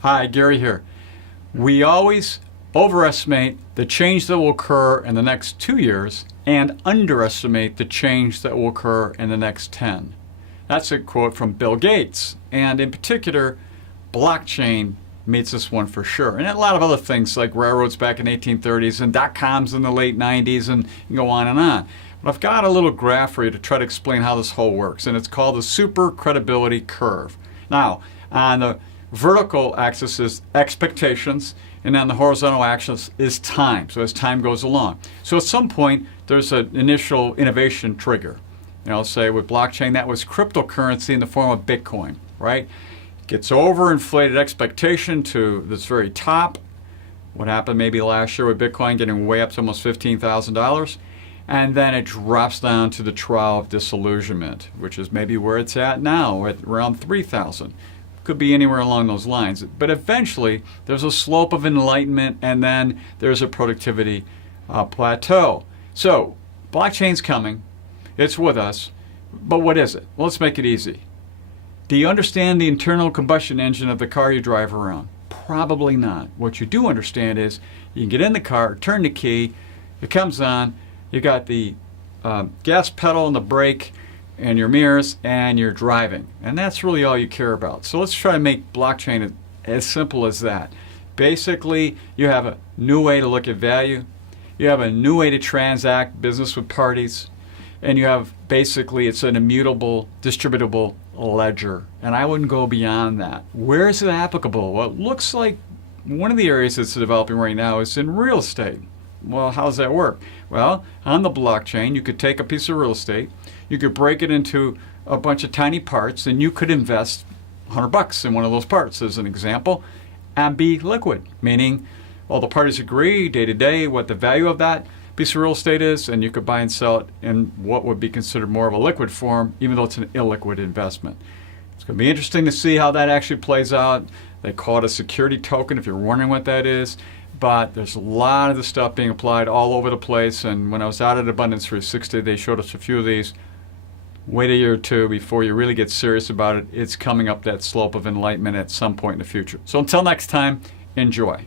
Hi, Gary here. We always overestimate the change that will occur in the next 2 years and underestimate the change that will occur in the next 10. That's a quote from Bill Gates. And in particular, blockchain meets this one for sure. And a lot of other things like railroads back in the 1830s and dot-coms in the late 90s and go on and on. But I've got a little graph for you to try to explain how this whole works. And it's called the super credibility curve. Now, on the vertical axis is expectations, and on the horizontal axis is time, so as time goes along. So at some point, there's an initial innovation trigger. Say with blockchain, that was cryptocurrency in the form of Bitcoin, right? Gets overinflated expectation to this very top. What happened maybe last year with Bitcoin getting way up to almost $15,000, and then it drops down to the trial of disillusionment, which is maybe where it's at now, at around 3,000. Could be anywhere along those lines. But eventually, there's a slope of enlightenment, and then there's a productivity plateau. So, blockchain's coming. It's with us. But what is it? Well, let's make it easy. Do you understand the internal combustion engine of the car you drive around? Probably not. What you do understand is you can get in the car, turn the key, it comes on, you got the gas pedal and the brake, and your mirrors, and you're driving. And that's really all you care about. So let's try to make blockchain as simple as that. Basically, you have a new way to look at value, you have a new way to transact business with parties, and you have basically, it's an immutable, distributable ledger. And I wouldn't go beyond that. Where is it applicable? Well, it looks like one of the areas that's developing right now is in real estate. Well, how does that work? Well, on the blockchain, you could take a piece of real estate, you could break it into a bunch of tiny parts, and you could invest $100 in one of those parts, as an example, and be liquid, meaning all the parties agree day to day what the value of that piece of real estate is, and you could buy and sell it in what would be considered more of a liquid form, even though it's an illiquid investment. It's going to be interesting to see how that actually plays out. They call it a security token, if you're wondering what that is. But there's a lot of this stuff being applied all over the place. And when I was out at Abundance 360, they showed us a few of these. Wait a year or two before you really get serious about it. It's coming up that slope of enlightenment at some point in the future. So until next time, enjoy.